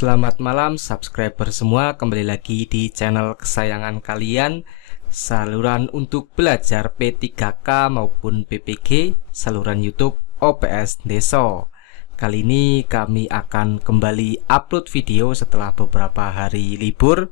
Selamat malam subscriber semua, kembali lagi di channel kesayangan kalian, saluran untuk belajar P3K maupun PPG, saluran YouTube OPS Deso. Kali ini kami akan kembali upload video setelah beberapa hari libur.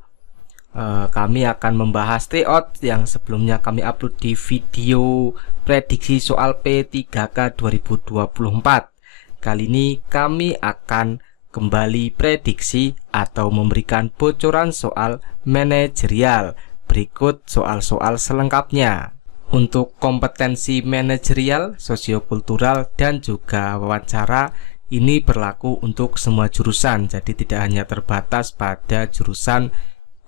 Kami akan membahas tryout yang sebelumnya kami upload di video prediksi soal P3K 2024. Kali ini kami akan kembali prediksi atau memberikan bocoran soal manajerial. Berikut soal-soal selengkapnya. Untuk kompetensi manajerial, sosiokultural, dan juga wawancara, ini berlaku untuk semua jurusan, jadi tidak hanya terbatas pada jurusan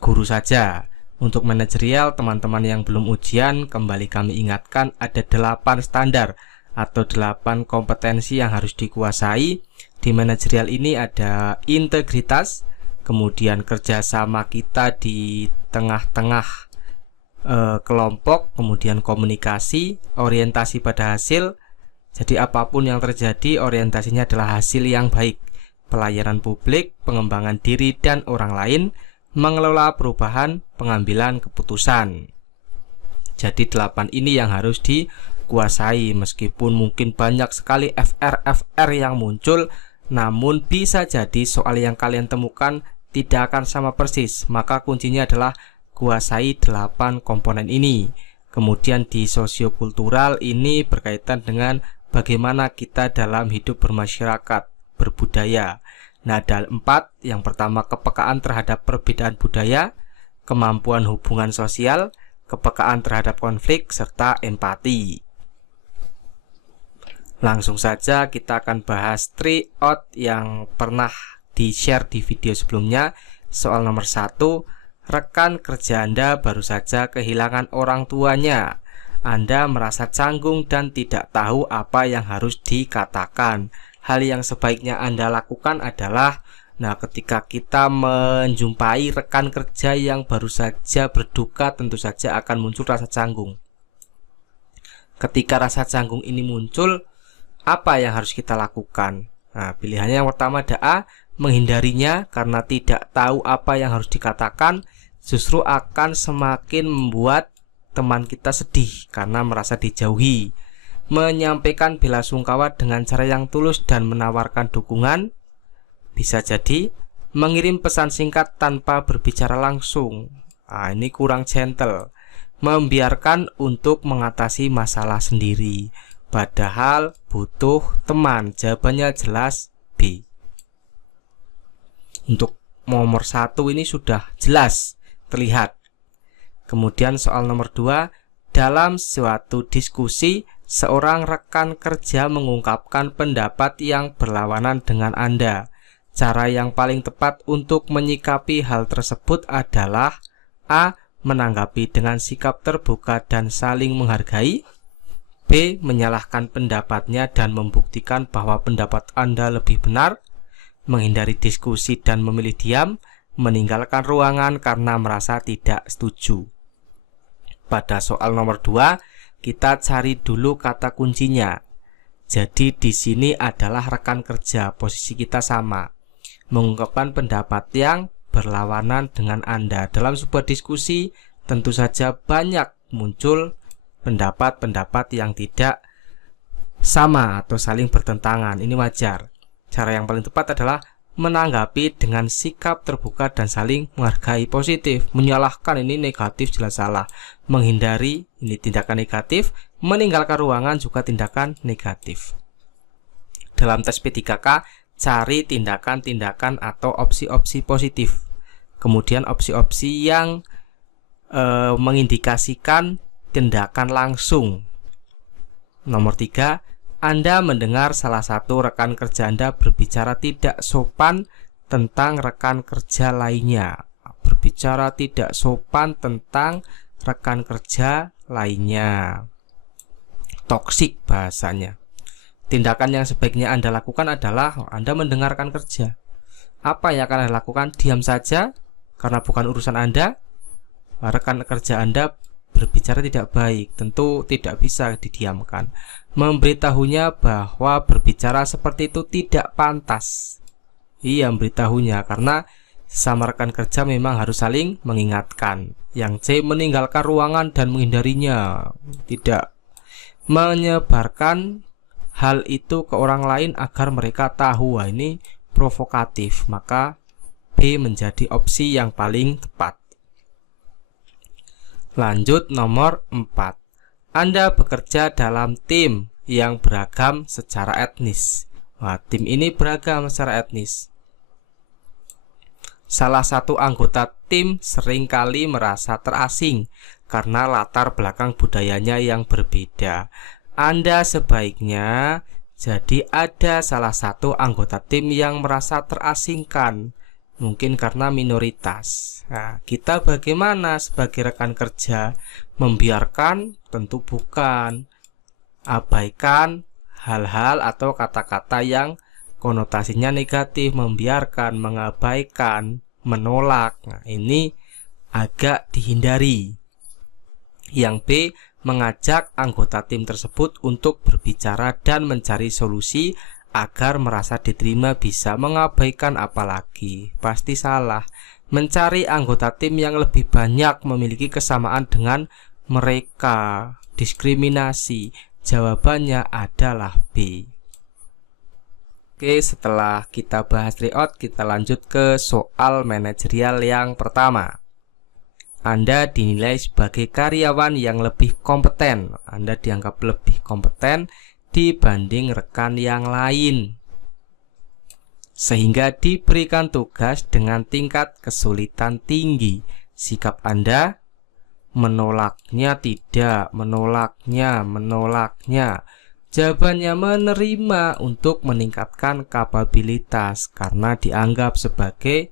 guru saja. Untuk manajerial, teman-teman yang belum ujian, kembali kami ingatkan ada 8 standar atau 8 kompetensi yang harus dikuasai. Di manajerial ini ada integritas, kemudian kerjasama kita di tengah-tengah kelompok, kemudian komunikasi, orientasi pada hasil. Jadi apapun yang terjadi, orientasinya adalah hasil yang baik, pelayanan publik, pengembangan diri dan orang lain, mengelola perubahan, pengambilan keputusan. Jadi 8 ini yang harus dikuasai, meskipun mungkin banyak sekali FR yang muncul, namun bisa jadi soal yang kalian temukan tidak akan sama persis. Maka kuncinya adalah kuasai 8 komponen ini. Kemudian di sosiokultural ini berkaitan dengan bagaimana kita dalam hidup bermasyarakat, berbudaya. Nah, ada 4. Yang pertama, kepekaan terhadap perbedaan budaya, kemampuan hubungan sosial, kepekaan terhadap konflik, serta empati. Langsung saja kita akan bahas tryout yang pernah di-share di video sebelumnya. Soal nomor 1, rekan kerja Anda baru saja kehilangan orang tuanya. Anda merasa canggung dan tidak tahu apa yang harus dikatakan. Hal yang sebaiknya Anda lakukan adalah, ketika kita menjumpai rekan kerja yang baru saja berduka, tentu saja akan muncul rasa canggung. Ketika rasa canggung ini muncul, apa yang harus kita lakukan? Pilihannya yang pertama ada A, menghindarinya karena tidak tahu apa yang harus dikatakan, justru akan semakin membuat teman kita sedih karena merasa dijauhi. Menyampaikan bela sungkawa dengan cara yang tulus dan menawarkan dukungan. Bisa jadi mengirim pesan singkat tanpa berbicara langsung. Ini kurang gentle. Membiarkan untuk mengatasi masalah sendiri, padahal butuh teman. Jawabannya jelas B. Untuk nomor 1 ini sudah jelas terlihat. Kemudian soal nomor 2, dalam suatu diskusi, seorang rekan kerja mengungkapkan pendapat yang berlawanan dengan Anda. Cara yang paling tepat untuk menyikapi hal tersebut adalah A, menanggapi dengan sikap terbuka dan saling menghargai, B, menyalahkan pendapatnya dan membuktikan bahwa pendapat Anda lebih benar, menghindari diskusi dan memilih diam, meninggalkan ruangan karena merasa tidak setuju. Pada soal nomor 2, kita cari dulu kata kuncinya. Jadi di sini adalah rekan kerja, posisi kita sama. Mengungkapkan pendapat yang berlawanan dengan Anda. Dalam sebuah diskusi, tentu saja banyak muncul pendapat-pendapat yang tidak sama atau saling bertentangan. Ini wajar. Cara yang paling tepat adalah menanggapi dengan sikap terbuka dan saling menghargai. Positif. Menyalahkan ini negatif, jelas salah. Menghindari ini tindakan negatif. Meninggalkan ruangan juga tindakan negatif. Dalam tes P3K, cari tindakan-tindakan atau opsi-opsi positif. Kemudian opsi-opsi yang mengindikasikan tindakan langsung. Nomor 3, Anda mendengar salah satu rekan kerja Anda berbicara tidak sopan tentang rekan kerja lainnya. Berbicara tidak sopan tentang rekan kerja lainnya. Toksik bahasanya. Tindakan yang sebaiknya Anda lakukan adalah Anda mendengarkan kerja. Apa yang akan Anda lakukan? Diam saja karena bukan urusan Anda. Rekan kerja Anda berbicara tidak baik, tentu tidak bisa didiamkan. Memberitahunya bahwa berbicara seperti itu tidak pantas. Iya, memberitahunya, karena sesama rekan kerja memang harus saling mengingatkan. Yang C, meninggalkan ruangan dan menghindarinya, tidak menyebarkan hal itu ke orang lain agar mereka tahu. Wah, ini provokatif, maka B menjadi opsi yang paling tepat. Lanjut nomor 4. Anda bekerja dalam tim yang beragam secara etnis. Wah, tim ini beragam secara etnis. Salah satu anggota tim seringkali merasa terasing karena latar belakang budayanya yang berbeda. Anda sebaiknya jadi ada salah satu anggota tim yang merasa terasingkan, mungkin karena minoritas. Nah, kita bagaimana sebagai rekan kerja? Membiarkan? Tentu bukan. Abaikan hal-hal atau kata-kata yang konotasinya negatif, membiarkan, mengabaikan, menolak. Nah, ini agak dihindari. Yang B, mengajak anggota tim tersebut untuk berbicara dan mencari solusi agar merasa diterima. Bisa mengabaikan apalagi? Pasti salah. Mencari anggota tim yang lebih banyak memiliki kesamaan dengan mereka. Diskriminasi. Jawabannya adalah B. Oke, setelah kita bahas tryout, kita lanjut ke soal manajerial yang pertama. Anda dinilai sebagai karyawan yang lebih kompeten. Anda dianggap lebih kompeten dibanding rekan yang lain, sehingga diberikan tugas dengan tingkat kesulitan tinggi. Sikap Anda menolaknya tidak, menolaknya. Jawabannya menerima untuk meningkatkan kapabilitas karena dianggap sebagai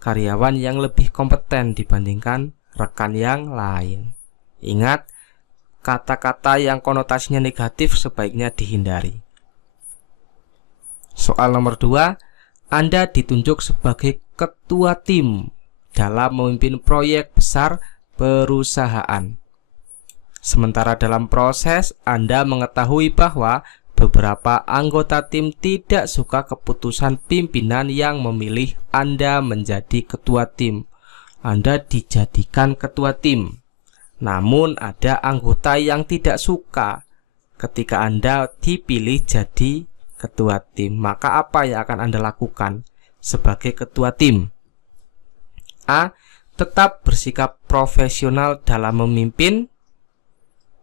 karyawan yang lebih kompeten dibandingkan rekan yang lain. Ingat, kata-kata yang konotasinya negatif sebaiknya dihindari. Soal nomor 2, Anda ditunjuk sebagai ketua tim dalam memimpin proyek besar perusahaan. Sementara dalam proses, Anda mengetahui bahwa beberapa anggota tim tidak suka keputusan pimpinan yang memilih Anda menjadi ketua tim. Anda dijadikan ketua tim. Namun ada anggota yang tidak suka ketika Anda dipilih jadi ketua tim. Maka apa yang akan Anda lakukan sebagai ketua tim? A. Tetap bersikap profesional dalam memimpin.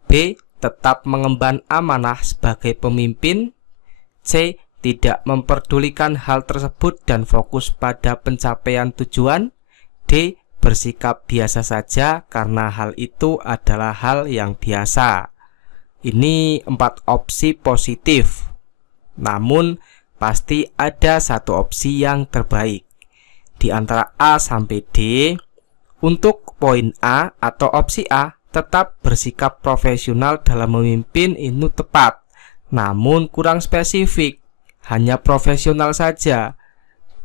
B. Tetap mengemban amanah sebagai pemimpin. C. Tidak memperdulikan hal tersebut dan fokus pada pencapaian tujuan. D. Bersikap biasa saja karena hal itu adalah hal yang biasa. Ini 4 opsi positif. Namun pasti ada satu opsi yang terbaik. Di antara A sampai D, untuk poin A atau opsi A, tetap bersikap profesional dalam memimpin itu tepat, namun kurang spesifik, hanya profesional saja.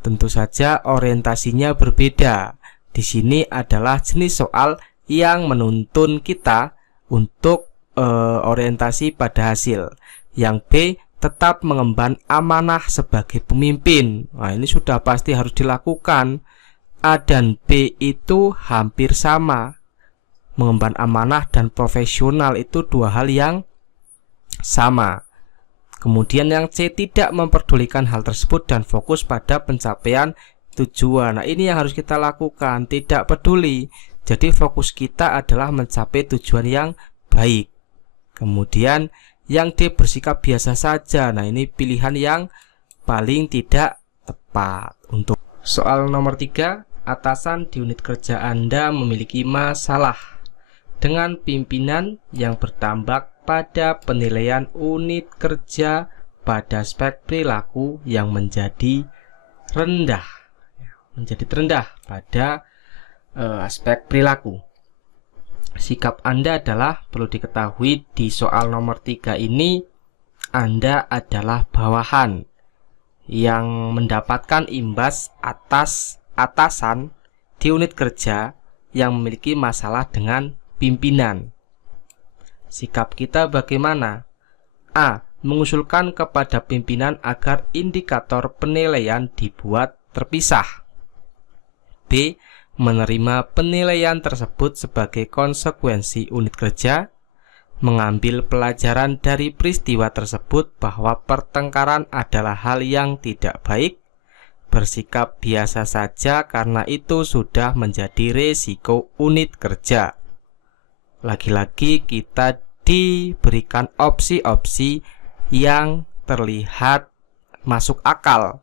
Tentu saja orientasinya berbeda. Di sini adalah jenis soal yang menuntun kita untuk orientasi pada hasil. Yang B, tetap mengemban amanah sebagai pemimpin. Nah, ini sudah pasti harus dilakukan. A dan B itu hampir sama. Mengemban amanah dan profesional itu dua hal yang sama. Kemudian yang C, tidak memperdulikan hal tersebut dan fokus pada pencapaian tujuan. Nah, ini yang harus kita lakukan, tidak peduli. Jadi fokus kita adalah mencapai tujuan yang baik. Kemudian yang D, bersikap biasa saja. Nah, ini pilihan yang paling tidak tepat. Untuk soal nomor 3, atasan di unit kerja Anda memiliki masalah dengan pimpinan yang bertambah pada penilaian unit kerja pada aspek perilaku yang menjadi terendah pada aspek perilaku. Sikap Anda adalah, perlu diketahui di soal nomor 3 ini, Anda adalah bawahan yang mendapatkan imbas atas atasan di unit kerja yang memiliki masalah dengan pimpinan. Sikap kita bagaimana? A. Mengusulkan kepada pimpinan agar indikator penilaian dibuat terpisah. B. Menerima penilaian tersebut sebagai konsekuensi unit kerja, mengambil pelajaran dari peristiwa tersebut bahwa pertengkaran adalah hal yang tidak baik, bersikap biasa saja karena itu sudah menjadi resiko unit kerja. Lagi-lagi kita diberikan opsi-opsi yang terlihat masuk akal,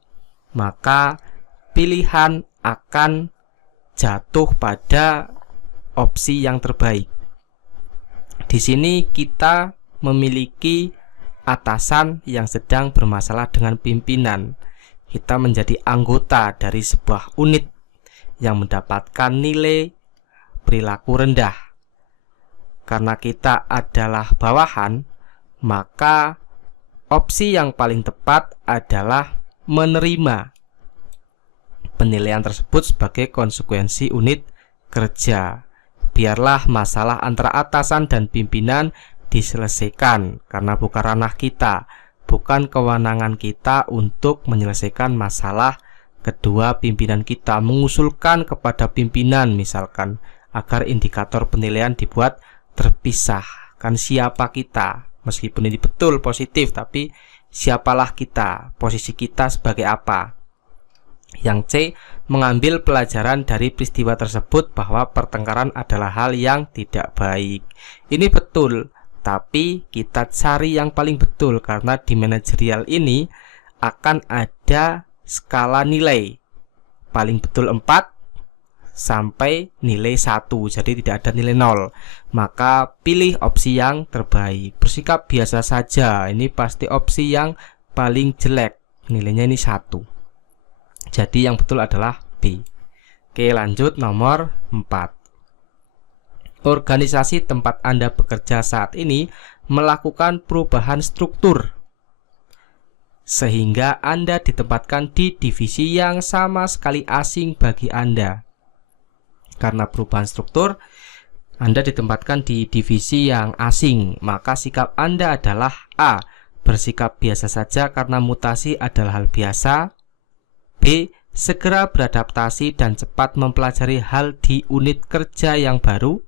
maka pilihan akan jatuh pada opsi yang terbaik. Di sini kita memiliki atasan yang sedang bermasalah dengan pimpinan. Kita menjadi anggota dari sebuah unit yang mendapatkan nilai perilaku rendah. Karena kita adalah bawahan, maka opsi yang paling tepat adalah menerima penilaian tersebut sebagai konsekuensi unit kerja. Biarlah masalah antara atasan dan pimpinan diselesaikan, karena bukan ranah kita, bukan kewenangan kita untuk menyelesaikan masalah kedua pimpinan kita. Mengusulkan kepada pimpinan misalkan agar indikator penilaian dibuat terpisah. Kan siapa kita? Meskipun ini betul positif, tapi siapalah kita? Posisi kita sebagai apa? Yang C. Mengambil pelajaran dari peristiwa tersebut bahwa pertengkaran adalah hal yang tidak baik. Ini betul, tapi kita cari yang paling betul, karena di manajerial ini akan ada skala nilai. Paling betul 4 sampai nilai 1, jadi tidak ada nilai 0. Maka pilih opsi yang terbaik. Bersikap biasa saja, ini pasti opsi yang paling jelek, nilainya ini 1. Jadi yang betul adalah B. Oke, lanjut nomor 4. Organisasi tempat Anda bekerja saat ini melakukan perubahan struktur sehingga Anda ditempatkan di divisi yang sama sekali asing bagi Anda. Karena perubahan struktur, Anda ditempatkan di divisi yang asing, maka sikap Anda adalah A. Bersikap biasa saja karena mutasi adalah hal biasa. B. Segera beradaptasi dan cepat mempelajari hal di unit kerja yang baru.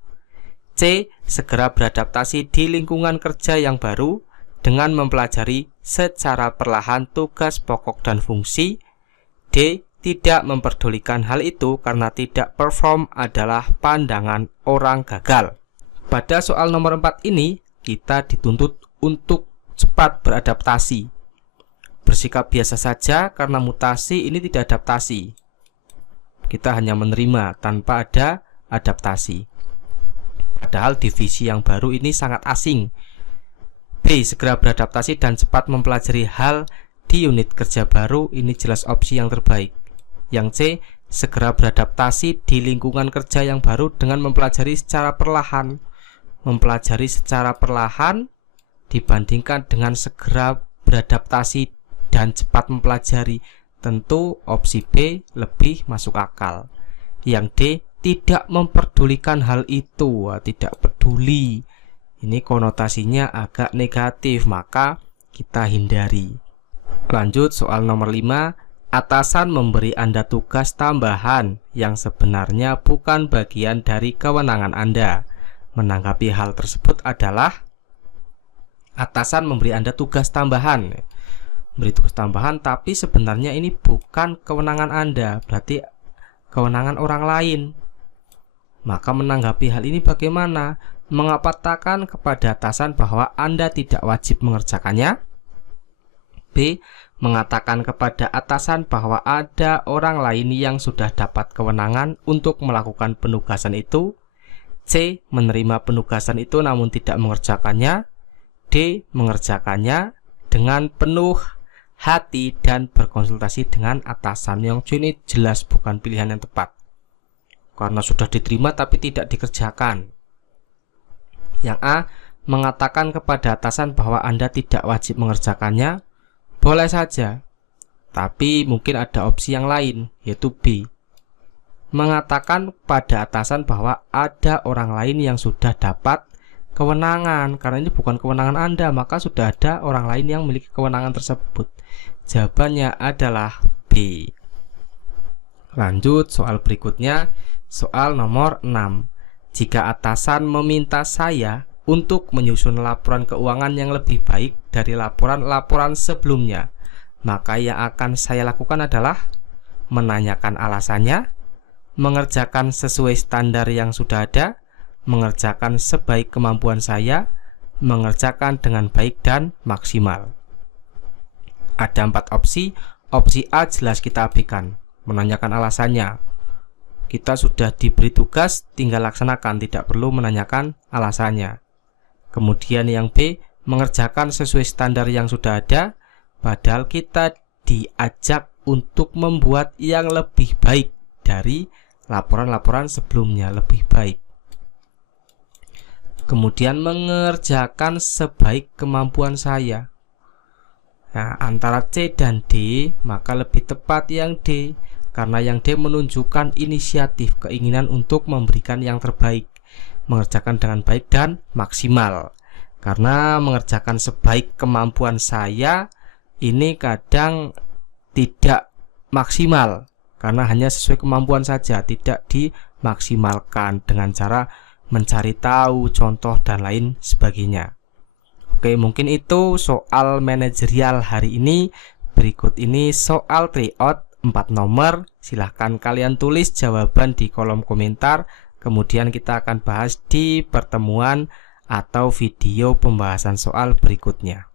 C. Segera beradaptasi di lingkungan kerja yang baru dengan mempelajari secara perlahan tugas pokok dan fungsi. D. Tidak memperdulikan hal itu karena tidak perform adalah pandangan orang gagal. Pada soal nomor 4 ini, kita dituntut untuk cepat beradaptasi. Bersikap biasa saja karena mutasi ini tidak adaptasi. Kita hanya menerima tanpa ada adaptasi. Padahal divisi yang baru ini sangat asing. B. Segera beradaptasi dan cepat mempelajari hal di unit kerja baru, ini jelas opsi yang terbaik. Yang C. Segera beradaptasi di lingkungan kerja yang baru dengan mempelajari secara perlahan. Mempelajari secara perlahan dibandingkan dengan segera beradaptasi dan cepat mempelajari, tentu opsi B lebih masuk akal. Yang D. Tidak memperdulikan hal itu, tidak peduli. Ini konotasinya agak negatif, maka kita hindari. Lanjut soal nomor 5. Atasan memberi Anda tugas tambahan yang sebenarnya bukan bagian dari kewenangan Anda. Menanggapi hal tersebut adalah atasan memberi Anda tugas tambahan. Beri tugas tambahan, tapi sebenarnya ini bukan kewenangan Anda, berarti kewenangan orang lain. Maka menanggapi hal ini bagaimana? Mengatakan kepada atasan bahwa Anda tidak wajib mengerjakannya. B. Mengatakan kepada atasan bahwa ada orang lain yang sudah dapat kewenangan untuk melakukan penugasan itu. C. Menerima penugasan itu namun tidak mengerjakannya. D. Mengerjakannya dengan penuh hati dan berkonsultasi dengan atasan. Yang ini jelas bukan pilihan yang tepat, karena sudah diterima tapi tidak dikerjakan. Yang A. Mengatakan kepada atasan bahwa Anda tidak wajib mengerjakannya. Boleh saja, tapi mungkin ada opsi yang lain, yaitu B. Mengatakan pada atasan bahwa ada orang lain yang sudah dapat kewenangan. Karena ini bukan kewenangan Anda, maka sudah ada orang lain yang memiliki kewenangan tersebut. Jawabannya adalah B. Lanjut soal berikutnya, soal nomor 6. Jika atasan meminta saya untuk menyusun laporan keuangan yang lebih baik dari laporan-laporan sebelumnya, maka yang akan saya lakukan adalah menanyakan alasannya, mengerjakan sesuai standar yang sudah ada, mengerjakan sebaik kemampuan saya, mengerjakan dengan baik dan maksimal. Ada 4 opsi. Opsi A jelas kita abaikan, menanyakan alasannya. Kita sudah diberi tugas, tinggal laksanakan, tidak perlu menanyakan alasannya. Kemudian yang B, mengerjakan sesuai standar yang sudah ada, padahal kita diajak untuk membuat yang lebih baik dari laporan-laporan sebelumnya, lebih baik. Kemudian mengerjakan sebaik kemampuan saya. Nah, antara C dan D, maka lebih tepat yang D, karena yang D menunjukkan inisiatif, keinginan untuk memberikan yang terbaik, mengerjakan dengan baik dan maksimal. Karena mengerjakan sebaik kemampuan saya ini kadang tidak maksimal, karena hanya sesuai kemampuan saja, tidak dimaksimalkan dengan cara mencari tahu, contoh, dan lain sebagainya. Oke, mungkin itu soal manajerial hari ini. Berikut ini soal tryout 4 nomor. Silahkan kalian tulis jawaban di kolom komentar. Kemudian kita akan bahas di pertemuan atau video pembahasan soal berikutnya.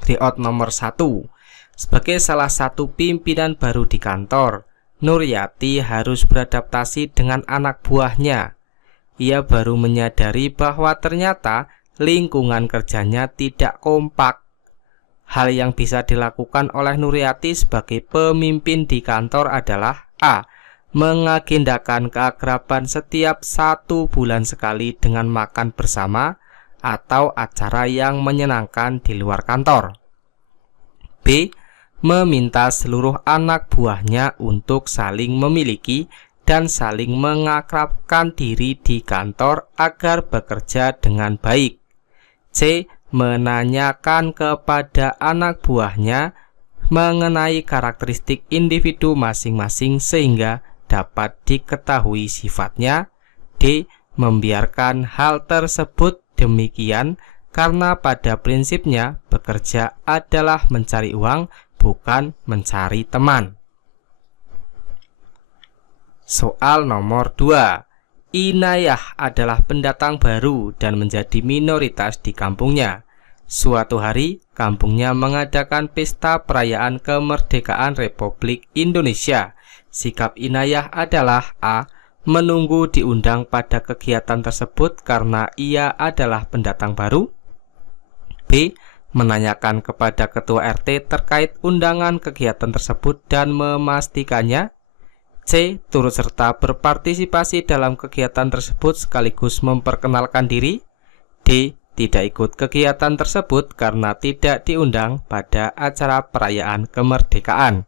Tryout nomor 1. Sebagai salah satu pimpinan baru di kantor, Nuryati harus beradaptasi dengan anak buahnya. Ia baru menyadari bahwa ternyata lingkungan kerjanya tidak kompak. Hal yang bisa dilakukan oleh Nuryati sebagai pemimpin di kantor adalah A. Mengagendakan keakraban setiap 1 bulan sekali dengan makan bersama atau acara yang menyenangkan di luar kantor. B. Meminta seluruh anak buahnya untuk saling memiliki dan saling mengakrabkan diri di kantor agar bekerja dengan baik. C. Menanyakan kepada anak buahnya mengenai karakteristik individu masing-masing sehingga dapat diketahui sifatnya. D. Membiarkan hal tersebut demikian karena pada prinsipnya bekerja adalah mencari uang, bukan mencari teman. Soal nomor 2. Inayah adalah pendatang baru dan menjadi minoritas di kampungnya. Suatu hari, kampungnya mengadakan pesta perayaan kemerdekaan Republik Indonesia. Sikap Inayah adalah A. Menunggu diundang pada kegiatan tersebut karena ia adalah pendatang baru. B. Menanyakan kepada ketua RT terkait undangan kegiatan tersebut dan memastikannya. C. Turut serta berpartisipasi dalam kegiatan tersebut sekaligus memperkenalkan diri. D. Tidak ikut kegiatan tersebut karena tidak diundang pada acara perayaan kemerdekaan.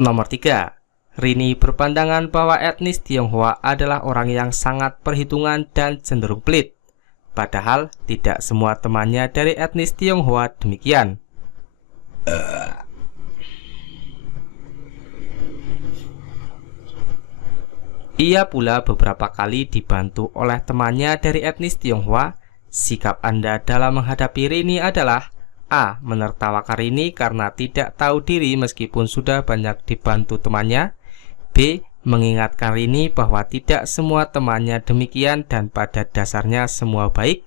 Nomor 3. Rini berpandangan bahwa etnis Tionghoa adalah orang yang sangat perhitungan dan cenderung pelit. Padahal tidak semua temannya dari etnis Tionghoa demikian. Ia pula beberapa kali dibantu oleh temannya dari etnis Tionghoa. Sikap Anda dalam menghadapi Rini adalah A. Menertawakan Rini karena tidak tahu diri meskipun sudah banyak dibantu temannya. B. Mengingatkan Rini bahwa tidak semua temannya demikian dan pada dasarnya semua baik.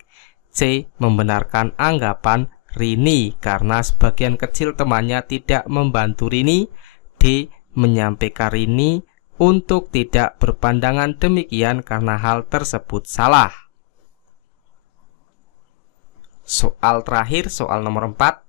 C. Membenarkan anggapan Rini karena sebagian kecil temannya tidak membantu Rini. D. Menyampaikan Rini untuk tidak berpandangan demikian karena hal tersebut salah. Soal terakhir, soal nomor 4.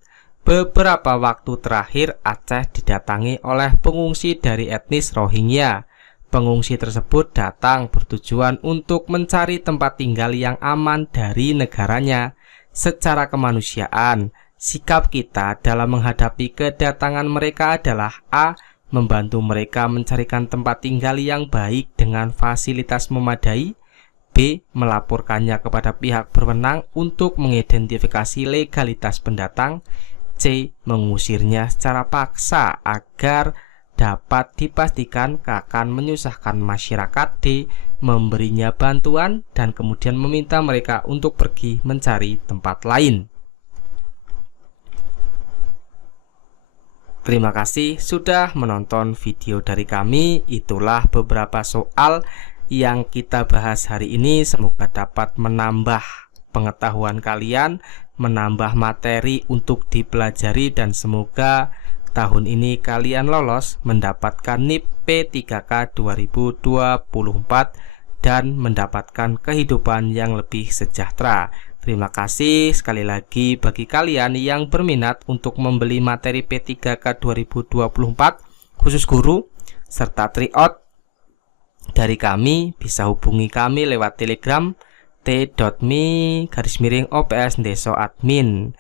Beberapa waktu terakhir Aceh didatangi oleh pengungsi dari etnis Rohingya. Pengungsi tersebut datang bertujuan untuk mencari tempat tinggal yang aman dari negaranya. Secara kemanusiaan, sikap kita dalam menghadapi kedatangan mereka adalah A. Membantu mereka mencarikan tempat tinggal yang baik dengan fasilitas memadai. B. Melaporkannya kepada pihak berwenang untuk mengidentifikasi legalitas pendatang. C. Mengusirnya secara paksa agar dapat dipastikan akan menyusahkan masyarakat D, memberinya bantuan, dan kemudian meminta mereka untuk pergi mencari tempat lain. Terima kasih sudah menonton video dari kami. Itulah beberapa soal yang kita bahas hari ini. Semoga dapat menambah pengetahuan kalian, menambah materi untuk dipelajari, dan semoga tahun ini kalian lolos mendapatkan NIP P3K 2024 dan mendapatkan kehidupan yang lebih sejahtera. Terima kasih sekali lagi bagi kalian yang berminat untuk membeli materi P3K 2024 khusus guru serta tryout dari kami, bisa hubungi kami lewat Telegram t.me/ops_deso_admin.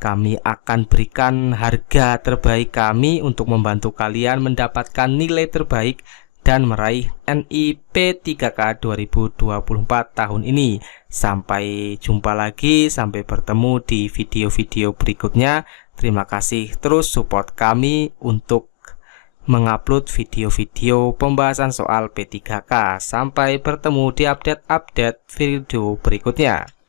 Kami akan berikan harga terbaik kami untuk membantu kalian mendapatkan nilai terbaik dan meraih NIP 3K 2024 tahun ini. Sampai jumpa lagi, sampai bertemu di video-video berikutnya. Terima kasih terus support kami untuk mengupload video-video pembahasan soal P3K. Sampai bertemu di update-update video berikutnya.